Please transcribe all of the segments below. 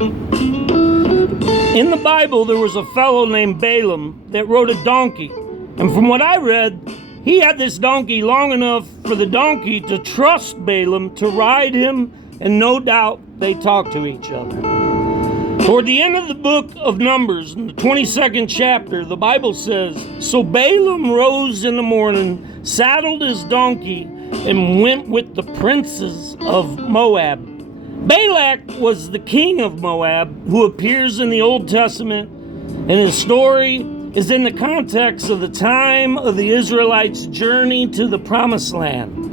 In the Bible, there was a fellow named Balaam that rode a donkey. And from what I read, he had this donkey long enough for the donkey to trust Balaam to ride him, and no doubt they talked to each other. Toward the end of the book of Numbers, in the 22nd chapter, the Bible says, "So Balaam rose in the morning, saddled his donkey, and went with the princes of Moab." Balak was the king of Moab who appears in the Old Testament, and his story is in the context of the time of the Israelites' journey to the Promised Land.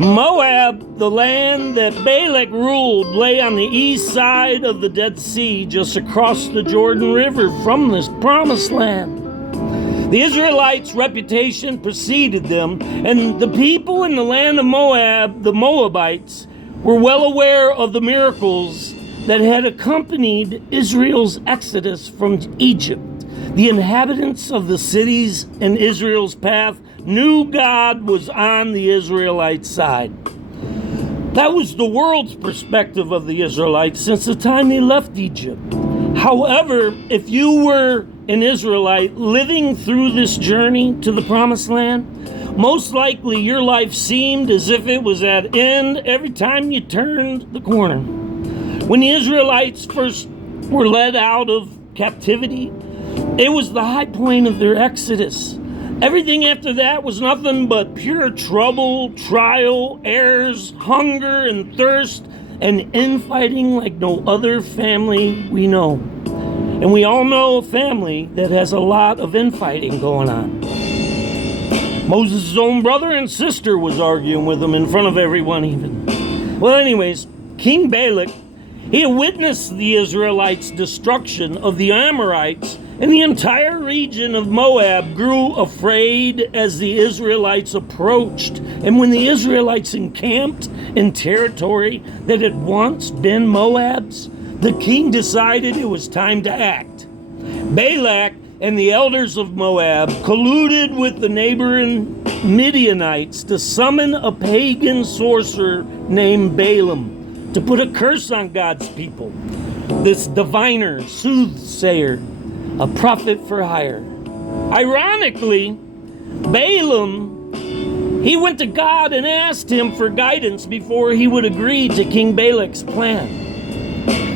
Moab, the land that Balak ruled, lay on the east side of the Dead Sea, just across the Jordan River from this Promised Land. The Israelites' reputation preceded them, and the people in the land of Moab, the Moabites, were well aware of the miracles that had accompanied Israel's exodus from Egypt. The inhabitants of the cities in Israel's path knew God was on the Israelites' side. That was the world's perspective of the Israelites since the time they left Egypt. However, if you were an Israelite living through this journey to the Promised Land, most likely your life seemed as if it was at end every time you turned the corner. When the Israelites first were led out of captivity, it was the high point of their exodus. Everything after that was nothing but pure trouble, trial, errors, hunger and thirst, and infighting like no other family we know. And we all know a family that has a lot of infighting going on. Moses' own brother and sister was arguing with him in front of everyone even. Well, anyways, King Balak, he had witnessed the Israelites' destruction of the Amorites, and the entire region of Moab grew afraid as the Israelites approached. And when the Israelites encamped in territory that had once been Moab's, the king decided it was time to act. Balak and the elders of Moab colluded with the neighboring Midianites to summon a pagan sorcerer named Balaam to put a curse on God's people. This diviner, soothsayer, a prophet for hire. Ironically, Balaam, he went to God and asked him for guidance before he would agree to King Balak's plan.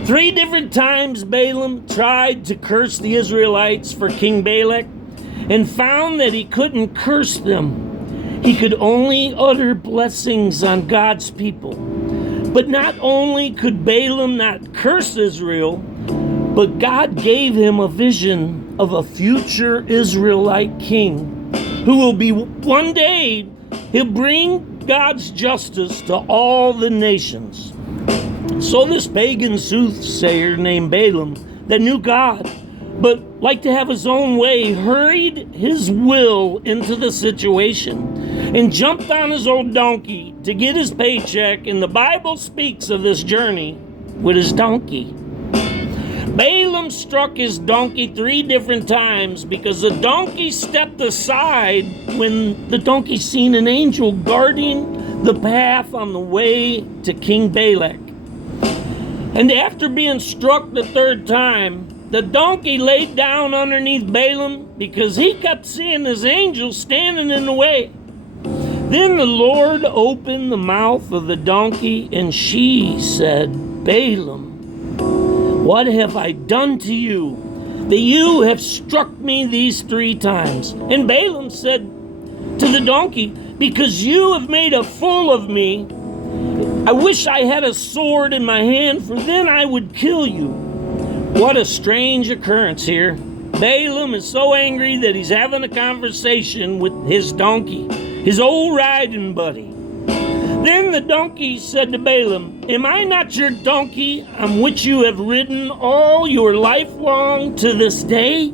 3 different times Balaam tried to curse the Israelites for King Balak and found that he couldn't curse them. He could only utter blessings on God's people. But not only could Balaam not curse Israel, but God gave him a vision of a future Israelite king who will be one day, he'll bring God's justice to all the nations. So this pagan soothsayer named Balaam that knew God, but liked to have his own way, hurried his will into the situation and jumped on his old donkey to get his paycheck. And the Bible speaks of this journey with his donkey. Balaam struck his donkey 3 different times because the donkey stepped aside when the donkey seen an angel guarding the path on the way to King Balak. And after being struck the 3rd time, the donkey laid down underneath Balaam because he kept seeing this angel standing in the way. Then the Lord opened the mouth of the donkey, and she said, "Balaam, what have I done to you, that you have struck me these 3 times? And Balaam said to the donkey, "Because you have made a fool of me. I wish I had a sword in my hand, for then I would kill you." What a strange occurrence here. Balaam is so angry that he's having a conversation with his donkey, his old riding buddy. Then the donkey said to Balaam, "Am I not your donkey on which you have ridden all your life long to this day?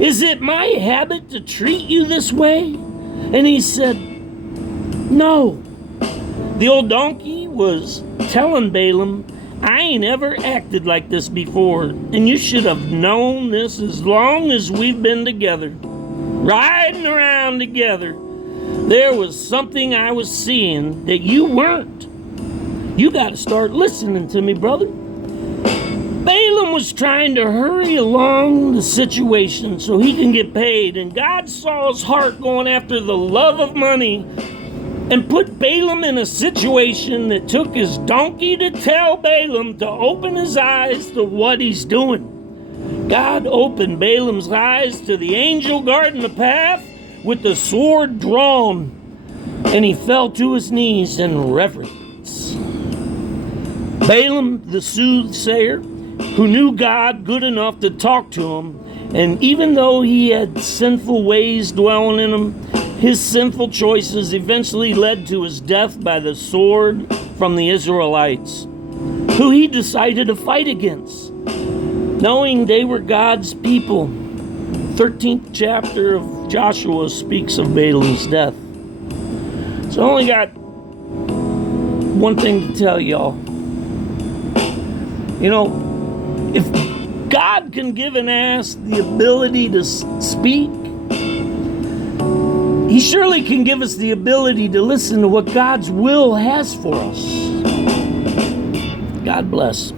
Is it my habit to treat you this way?" And he said, "No." The old donkey was telling Balaam, "I ain't ever acted like this before, and you should have known this as long as we've been together, riding around together. There was something I was seeing that you weren't. You got to start listening to me, brother." was trying to hurry along the situation so he can get paid, and God saw his heart going after the love of money and put Balaam in a situation that took his donkey to tell Balaam to open his eyes to what he's doing. God opened Balaam's eyes to the angel guarding the path with the sword drawn, and he fell to his knees in reverence. Balaam, the soothsayer, who knew God good enough to talk to him, and even though he had sinful ways dwelling in him, his sinful choices eventually led to his death by the sword from the Israelites, who he decided to fight against, knowing they were God's people. 13th chapter of Joshua speaks of Balaam's death. So I only got one thing to tell y'all. You know, if God can give an ass the ability to speak, he surely can give us the ability to listen to what God's will has for us. God bless.